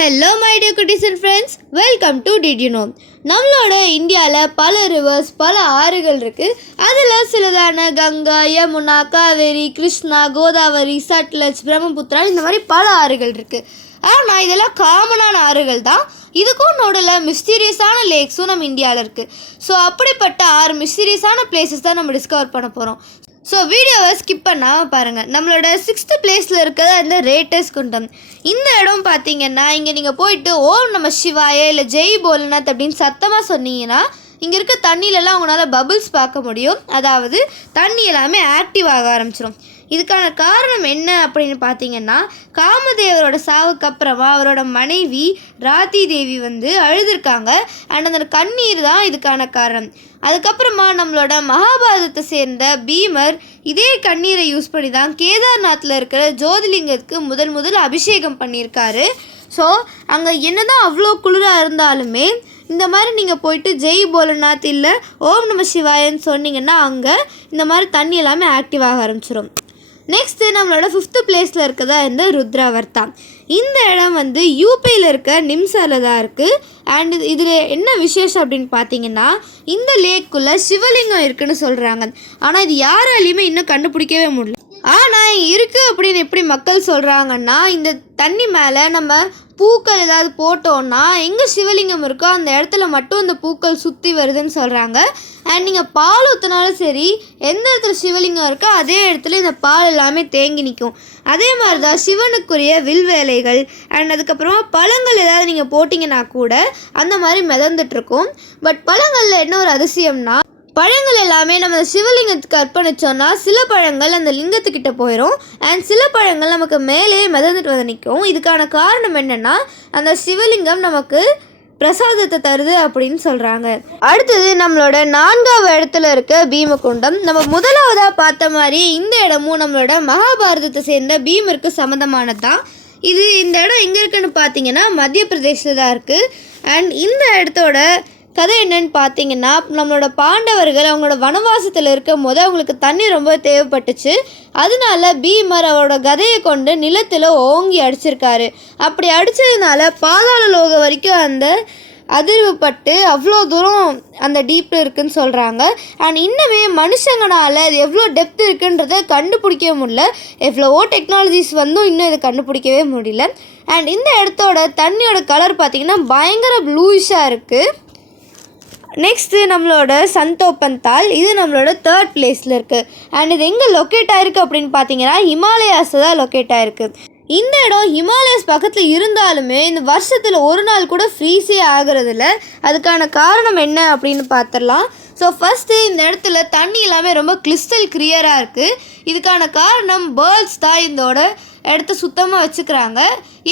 Hello my dear குட்டீஸ் and friends, welcome to did you know. நம்மளோட இந்தியாவில் பல ரிவர்ஸ், பல ஆறுகள் இருக்குது. அதில் சிலதான கங்கா, யமுனா, காவேரி, கிருஷ்ணா, கோதாவரி, சட்லஜ், பிரம்மபுத்திரா, இந்த மாதிரி பல ஆறுகள் இருக்குது. ஆனால் இதெல்லாம் காமனான ஆறுகள் தான். இதுக்கும் நடுவில் மிஸ்டீரியஸான லேக்ஸும் நம்ம இந்தியாவில் இருக்குது. ஸோ அப்படிப்பட்ட 6 மிஸ்டீரியஸான பிளேசஸ் தான் நம்ம டிஸ்கவர் பண்ண போகிறோம். ஸோ வீடியோவை ஸ்கிப் பண்ணாமல் பாருங்கள். நம்மளோட 6th பிளேஸில் இருக்கிற இந்த ரேட்டஸ் குண்டம். இந்த இடம் பார்த்தீங்கன்னா, இங்கே நீங்கள் போயிட்டு ஓம் நம சிவாய இல்லை ஜெய் போலநாத் அப்படின்னு சத்தமாக சொன்னீங்கன்னா இங்கே இருக்க தண்ணியிலலாம் அவங்களால பபிள்ஸ் பார்க்க முடியும். அதாவது தண்ணி எல்லாமே ஆக்டிவ் ஆக ஆரம்பிச்சிடும். இதுக்கான காரணம் என்ன அப்படின்னு பார்த்தீங்கன்னா, காமதேவரோட சாவுக்கு அப்புறமா அவரோட மனைவி ராதி தேவி அழுதுருக்காங்க. அண்ட் அந்த கண்ணீர் தான் இதுக்கான காரணம். அதுக்கப்புறமா நம்மளோட மகாபாரதத்தை சேர்ந்த பீமர் இதே கண்ணீரை யூஸ் பண்ணி தான் கேதார்நாத்தில் இருக்கிற ஜோதிலிங்கத்துக்கு முதல் அபிஷேகம் பண்ணியிருக்காரு. ஸோ அங்கே என்ன தான் அவ்வளோ குளிராக இருந்தாலுமே இந்த மாதிரி நீங்கள் போயிட்டு ஜெய் போலநாத் இல்லை ஓம் நம சிவாயன்னு சொன்னீங்கன்னா அங்கே இந்த மாதிரி தண்ணி எல்லாமே ஆக்டிவ் ஆக ஆரம்பிச்சிடும். நெக்ஸ்ட்டு நம்மளோட 5th பிளேஸில் இருக்கிறதா இந்த ருத்ராவர்த்தா. இந்த இடம் யூபியில் இருக்க நிம்சாவில் தான் இருக்குது. அண்ட் இதில் என்ன விசேஷம் அப்படின்னு பார்த்தீங்கன்னா, இந்த லேக்குள்ளே சிவலிங்கம் இருக்குன்னு சொல்கிறாங்க. ஆனால் இது யாராலையுமே இன்னும் கண்டுபிடிக்கவே முடியல. ஆனால் இருக்குது அப்படின்னு எப்படி மக்கள் சொல்கிறாங்கன்னா, இந்த தண்ணி மேலே நம்ம பூக்கள் ஏதாவது போட்டோன்னா எங்கே சிவலிங்கம் இருக்கோ அந்த இடத்துல மட்டும் இந்த பூக்கள் சுற்றி வருதுன்னு சொல்கிறாங்க. அண்ட் நீங்கள் பால் ஊற்றினாலும் சரி, எந்த இடத்துல சிவலிங்கம் இருக்கோ அதே இடத்துல இந்த பால் எல்லாமே தேங்கி நிற்கும். அதே மாதிரி தான் சிவனுக்குரிய வில் வேலைகள் அண்ட் அதுக்கப்புறமா பழங்கள் ஏதாவது நீங்கள் போட்டிங்கன்னா கூட அந்த மாதிரி மிதந்துட்டுருக்கும். பட் பழங்களில் என்ன ஒரு அதிசயம்னா, பழங்கள் எல்லாமே நம்ம சிவலிங்கத்துக்கு அர்ப்பணிச்சோன்னா சில பழங்கள் அந்த லிங்கத்துக்கிட்ட போயிடும். அண்ட் சில பழங்கள் நமக்கு மேலே மிதந்துட்டு நிற்கும். இதுக்கான காரணம் என்னென்னா, அந்த சிவலிங்கம் நமக்கு பிரசாதத்தை தருது அப்படின்னு சொல்கிறாங்க. அடுத்தது நம்மளோட 4வது இடத்துல இருக்க பீமகுண்டம். நம்ம முதலாவதாக பார்த்த மாதிரி இந்த இடமும் நம்மளோட மகாபாரதத்தை சேர்ந்த பீமருக்கு சம்மந்தமானது தான். இந்த இடம் எங்கே இருக்குன்னு பார்த்தீங்கன்னா மத்திய பிரதேசத்தில் தான் இருக்குது. அண்ட் இந்த இடத்தோட கதை என்னன்னு பார்த்தீங்கன்னா, நம்மளோட பாண்டவர்கள் அவங்களோட வனவாசத்தில் இருக்கும் போது அவங்களுக்கு தண்ணி ரொம்ப தேவைப்பட்டுச்சு. அதனால பீமர் அவரோட கதையை கொண்டு நிலத்தில் ஓங்கி அடிச்சிருக்காரு. அப்படி அடித்ததுனால பாதாள லோகம் வரைக்கும் அந்த அதிர்வுப்பட்டு அவ்வளோ தூரம் அந்த டீப்பில் இருக்குதுன்னு சொல்கிறாங்க. அண்ட் இன்னுமே மனுஷங்களால் அது எவ்வளோ டெப்த் இருக்குன்றதை கண்டுபிடிக்கவே முடியல. எவ்வளவோ டெக்னாலஜிஸ் இன்னும் இதை கண்டுபிடிக்கவே முடியல. அண்ட் இந்த இடத்தோட தண்ணியோட கலர் பார்த்திங்கன்னா பயங்கர ப்ளூயிஷாக இருக்குது. நெக்ஸ்ட்டு நம்மளோட சந்தோப்பந்தால். இது நம்மளோட 3rd பிளேஸில் இருக்குது. அண்ட் இது எங்கே லொக்கேட் ஆகிருக்கு அப்படின்னு பார்த்தீங்கன்னா ஹிமாலயாஸில் தான் லொக்கேட் ஆகிருக்கு. இந்த இடம் ஹிமாலயாஸ் பக்கத்தில் இருந்தாலுமே இந்த வருஷத்தில் ஒரு நாள் கூட ஃப்ரீஸே ஆகிறதில்ல. அதுக்கான காரணம் என்ன அப்படின்னு பார்த்துடலாம். ஸோ ஃபஸ்ட்டு இந்த இடத்துல தண்ணி எல்லாமே ரொம்ப கிறிஸ்டல் கிளியராக இருக்குது. இதுக்கான காரணம் பேர்ட்ஸ் தான் இதோட இடத்த சுத்தமாக வச்சுக்கிறாங்க.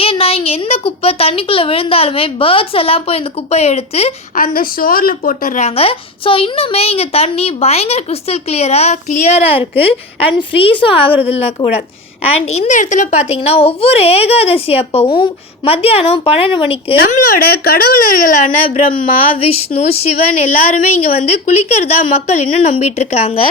ஏன்னா இங்கே எந்த குப்பை தண்ணிக்குள்ளே விழுந்தாலுமே பேர்ட்ஸ் எல்லாம் போய் இந்த குப்பையை எடுத்து அந்த ஷோரில் போட்டுடுறாங்க. ஸோ இன்னுமே இங்கே தண்ணி பயங்கர கிறிஸ்டல் கிளியராக இருக்குது. அண்ட் ஃப்ரீஸும் ஆகுறதில்ல கூட. அண்ட் இந்த இடத்துல பார்த்தீங்கன்னா ஒவ்வொரு ஏகாதசி அப்பவும் மத்தியானம் 12 மணிக்கு நம்மளோட கடவுளர்களான பிரம்மா, விஷ்ணு, சிவன் எல்லாருமே இங்கே குளிக்கிறதா மக்கள் இன்னும் நம்பிட்டு இருக்காங்க.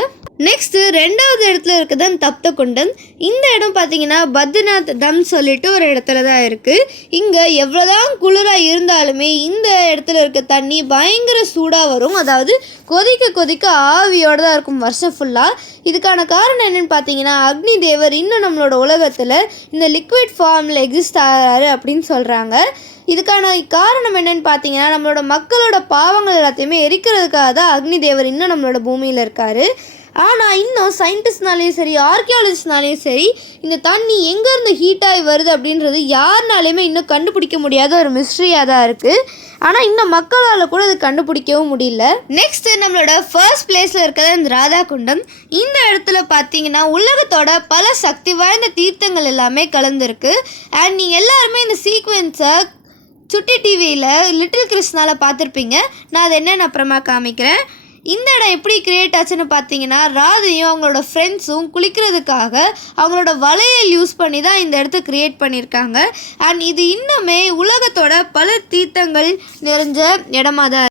நெக்ஸ்ட்டு 2வது இடத்துல இருக்குது தப்த குண்டம். இந்த இடம் பார்த்தீங்கன்னா பத்ரிநாத் தம் சொல்லிட்டு ஒரு இடத்துல தான் இருக்குது. இங்கே எவ்வளோதான் குளிராக இருந்தாலுமே இந்த இடத்துல இருக்க தண்ணி பயங்கர சூடாக வரும். அதாவது கொதிக்க ஆவியோடு தான் இருக்கும் வருஷம் ஃபுல்லாக. இதுக்கான காரணம் என்னென்னு பார்த்தீங்கன்னா, அக்னி தேவர் இன்னும் நம்மளோட உலகத்தில் இந்த லிக்விட் ஃபார்மில் எக்ஸிஸ்ட் ஆகிறாரு அப்படின்னு சொல்கிறாங்க. இதுக்கான காரணம் என்னென்னு பார்த்தீங்கன்னா, நம்மளோட மக்களோட பாவங்கள் எல்லாத்தையுமே எரிக்கிறதுக்காக தான் அக்னி தேவர் இன்னும் நம்மளோட பூமியில் இருக்கார். ஆனால் இன்னும் சயின்டிஸ்ட்னாலேயும் சரி, ஆர்கியாலஜிஸ்ட்னாலேயும் சரி, இந்த தண்ணி எங்கேருந்து ஹீட் ஆகி வருது அப்படின்றது யாருனாலையுமே இன்னும் கண்டுபிடிக்க முடியாத ஒரு மிஸ்ட்ரியாக தான் இருக்குது. ஆனால் இன்னும் மக்களால் கூட அது கண்டுபிடிக்கவும் முடியல. நெக்ஸ்ட்டு நம்மளோட 1st பிளேஸில் இருக்கிற இந்த ராதா குண்டம். இந்த இடத்துல பார்த்தீங்கன்னா உலகத்தோட பல சக்தி வாய்ந்த தீர்த்தங்கள் எல்லாமே கலந்துருக்கு. அண்ட் நீங்கள் எல்லாருமே இந்த சீக்வென்ஸை சுட்டி டிவியில் லிட்டில் கிருஷ்ணாவில் பார்த்துருப்பீங்க. நான் அதை என்னென்னு அப்புறமா காமிக்கிறேன். இந்த இடம் எப்படி கிரியேட் ஆச்சுன்னு பார்த்தீங்கன்னா, ராதையும் அவங்களோட ஃப்ரெண்ட்ஸும் குளிக்கிறதுக்காக அவங்களோட வளையல் யூஸ் பண்ணி தான் இந்த இடத்த கிரியேட் பண்ணியிருக்காங்க. அண்ட் இது இன்னுமே உலகத்தோட பல தீர்த்தங்கள் நிறைஞ்ச இடமா தான்